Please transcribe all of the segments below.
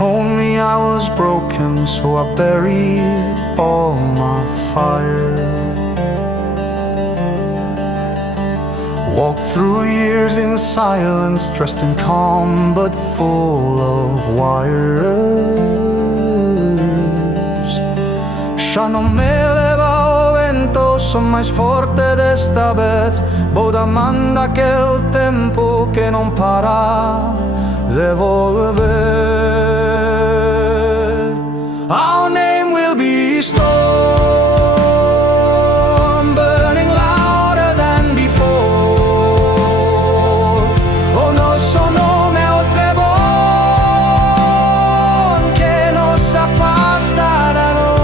told me I was broken, so I buried all my fire. Walked through years in silence, dressed in calm but full of wires. Ya no me eleva o vento, son mais forte desta vez. Vou damando aquele tempo que não para de volver. Our name will be storm, burning louder than before. O nosso nome è o trebón que nos afasta da noi.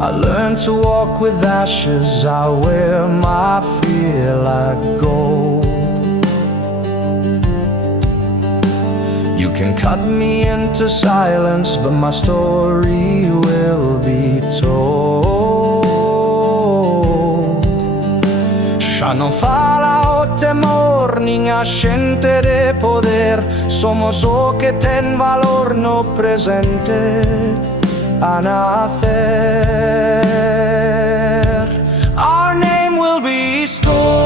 I learned to walk with ashes, I wear my fear like gold. You can cut me into silence, but my story will be told. Ya no fala o temor, ninha gente de poder. Somos o que ten valor no presente a nacer. Our name will be storm.